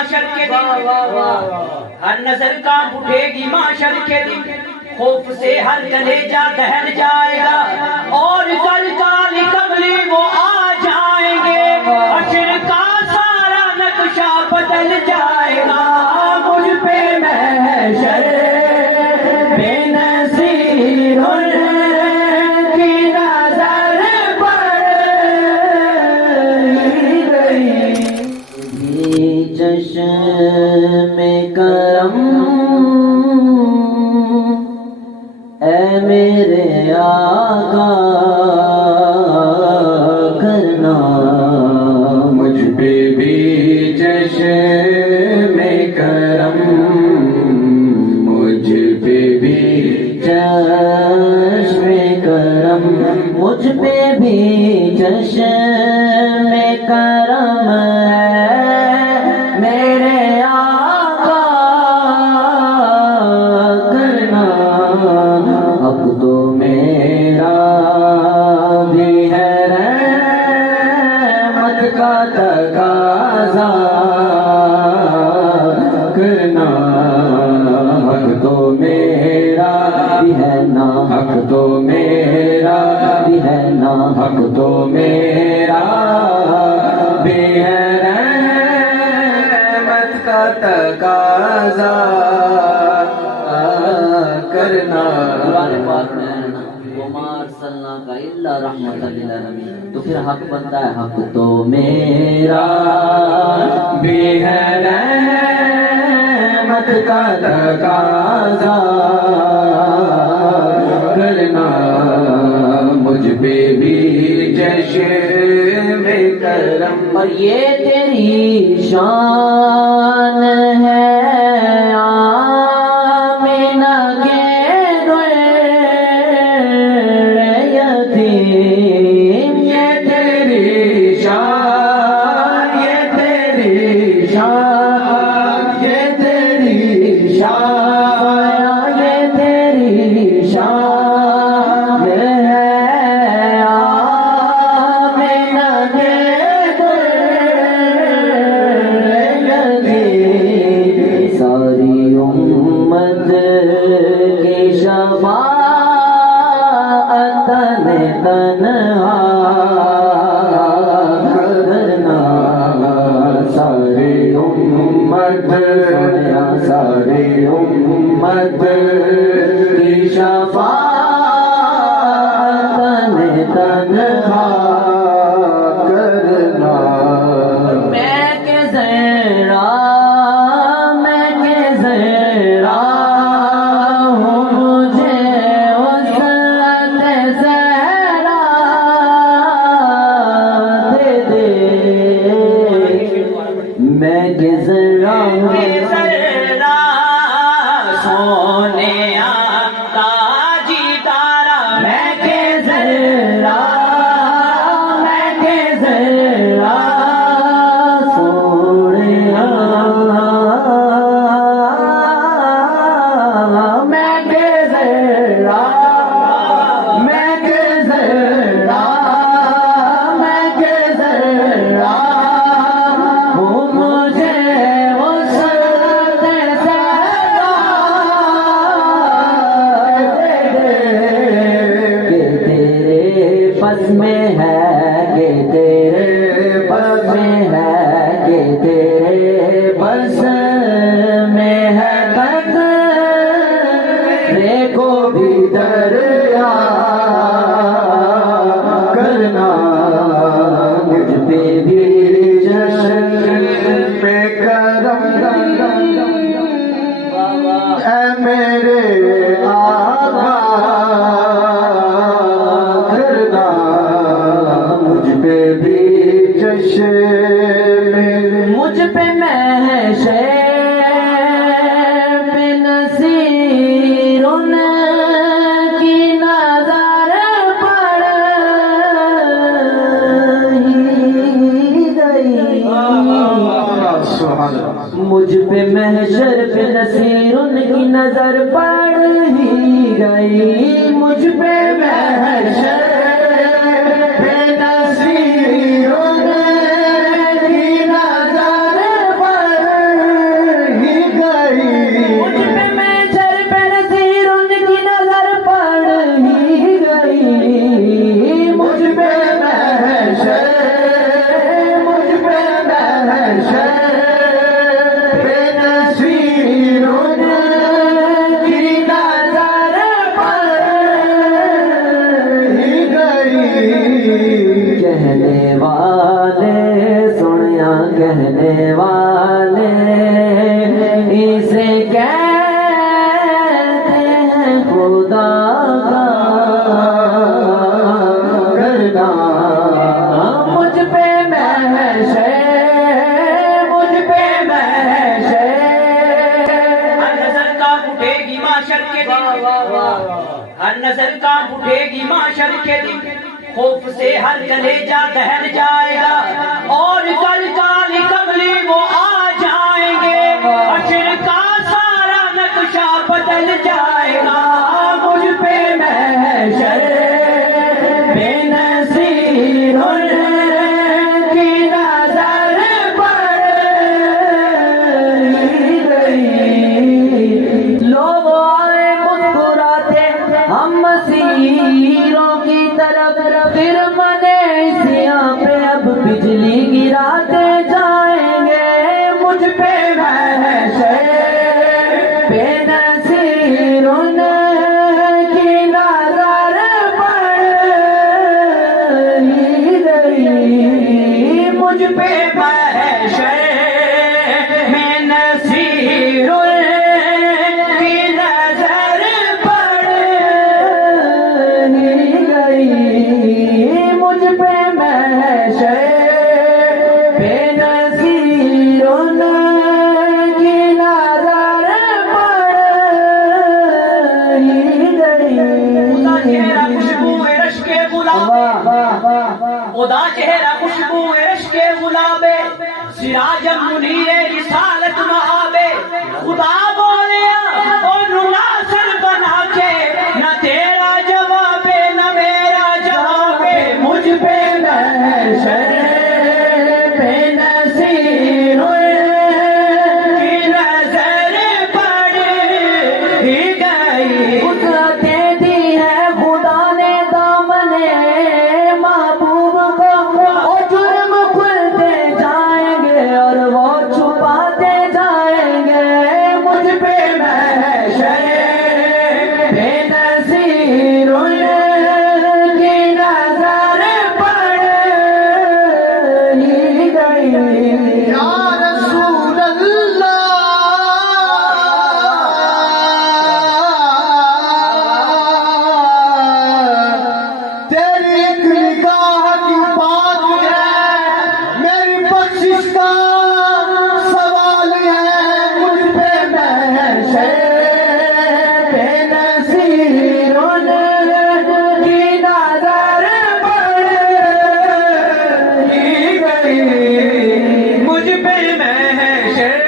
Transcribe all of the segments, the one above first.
معاشر کے دن، ہر نظر کانپ اٹھے گی معاشر کے دن، خوف سے ہر کلیجہ دہل جائے گا، اور کل کالی کملی وہ آ جائیں گے، حشر کا سارا نقشہ بدل جائے گا، مجھ پہ محشر بے نظیر کی نظر پڑ گئی، چشم کرم اے میرے آقا کرنا، مجھ پہ بھی چشم کرم، مجھ پہ بھی چشم کرم، مجھ پہ بھی چشم کرم ہے میرے آقا کرنا، اب تو میرا بھی ہے رحمت کا تقاضا کرنا، حق تو میرا بھی ہے نا، حق تو میرا بھی ہے نا، حق تو میرا بھی ہے رحمت کا تقاضا کرنا۔ قرآن پاک میں ہے نا وما ارسلناک الا رحمۃ للعالمین، تو پھر حق بنتا ہے حق تو میرا بھی ہے رحمت کا تقاضا کرنا، مجھ پہ بھی چشم کرم، اور یہ تیری شان ہے آمینہ کے یتیم، یہ تیری شان، یہ تیری شان، یہ تیری شان، یہ تیری شان ہے آمینہ کے یتیم، ساری امت کی شفاعت تنہا کرنا، ساری امت، ساری امت کی شفاعت تنہا کرنا، میں کہ ذرا ہوں مجھے وصلت زہرا دے دے، میں کہ ذرا ذرا سونے تاجی تارا، میں کہ ذرا سوڑیا، میں کہ ذرا ہوں مجھے وصلت زہرا کہ تیرے پس میں ہے، کہ تیرے پس میں ہے، کہ تیرے پس میں ہے قطرے کو بھی دریا کرنا، مجھ پہ بھی چشم کرم اے میرے آقا کرنا، مجھ پہ بھی چشم، مجھ پہ محشر پہ نصیر کی نظر پڑ ہی گئی، مجھ پہ محشر پہ نصیر کی نظر پڑ ہی گئی، مجھ پہ محشر پہ نصیر کی نظر پڑ کہنے والے سنیا کہنے والے اسے کہتے ہیں خدا کا کرنا مجھ پہ محش ہے مجھ پہ محش ہے ہر نظر کانپ اٹھے گی معاشر کے دن ہر نظر کانپ اٹھے گی معاشر کے دن خوف سے ہر کلیجہ دہل جائے گا اور کل کالی کملی وہ آ جائیں گے حشر کا سارا نقشہ بدل جائے گا مجھ پہ محشر بے نصیر کی نظر پڑ گئی لوگ آئے مسکراتے ہم مسیروں کی طرف پھر منے سیاں پہ اب بجلی گراتے جائیں گے مجھ پہ محشر بے نصیر کی نظر پڑ گئی مجھ پہ محشر میں نصیر کی نظر پڑ گئی مجھ پہ محشر بے نصیر کی نظر پڑ خدا چہرہ خوشبو عشق غلابے سراج منیر رسالت مآبے خدا بولیا اور ناصر بنا کے نہ تیرا جواب نہ میرا جواب مجھ پہ محشر بے نصیر کی نظر پڑ ہی گئی قدرتیں دی ہے خدا نے دامن محبوب کو اور جرم کھلتے جائیں گے اور وہ چھپاتے جائیں گے مجھ پہ محشر بے نصیر کی نظر پڑ ہی گئی یا رسول اللہ تیری ایک نگاہ کی بات ہے میری بخشش کا سوال ہے مجھ پہ محشر بے نصیر کی نظر پڑ ہی گئی مجھ پہ محشر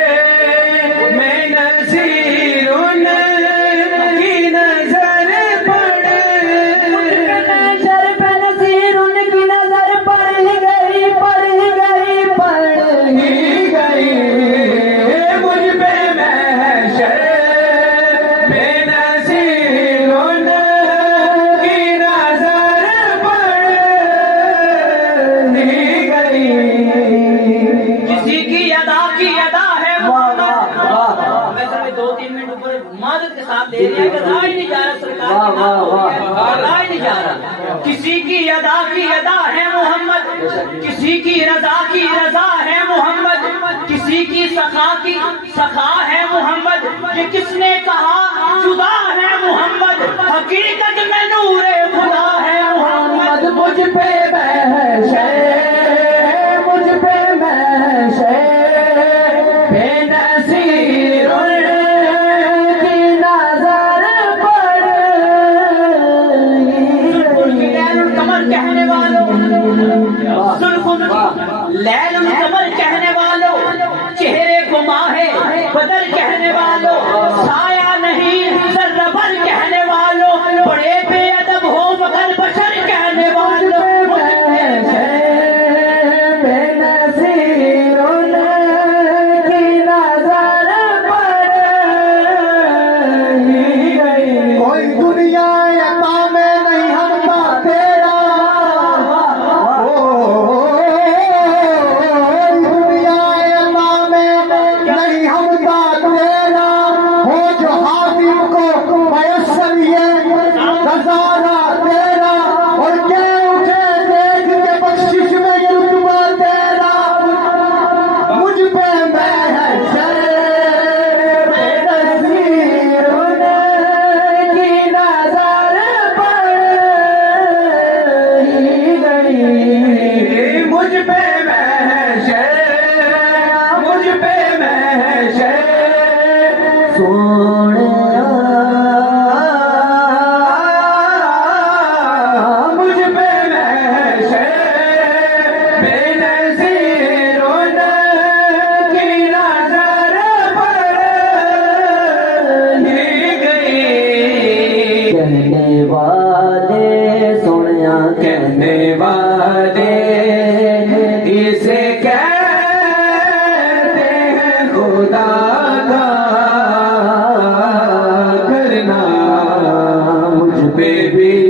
میں نصیر کی نظر پڑ محشر پہ نصیر کی نظر پڑ ہی گئی پڑ ہی گئی پڑ ہی گئی مجھ پہ محشر میں نصیر کی نظر پڑ ہی گئی کسی کی ادا ہے محمد میں صرف 2-3 منٹ اوپر معذرت کے ساتھ دے رہے ہیں کہ رہا ہی نہیں جا رہا سرکار کے نام ہو گیا رہا ہی نہیں جا رہا کسی کی ادا ہے محمد کسی کی رضا ہے محمد کسی کی سخا ہے محمد یہ کس نے کہا جدا ہے محمد حقیقت میں نور خدا ہے محمد مجھ پہ محشر مجھ پہ محشر بے نصیر کی نظر پڑ لیل القمر کہنے والوں لیل القمر کہنے والوں چہرے کو ماہ بدر کہنے والوں سایہ نہیں ذرہ بر کہنے والوں بڑے بے ادب ہو مگر بشر کہنے والوں بے نصیر کی نظر پڑ ہی گئی کوئی دنیا عطا میں نہیں ہم کا تیرا دنیا کہنے والے سنیا کہنے والے اسے کہتے ہیں خدا کا کرنا، مجھ پہ بھی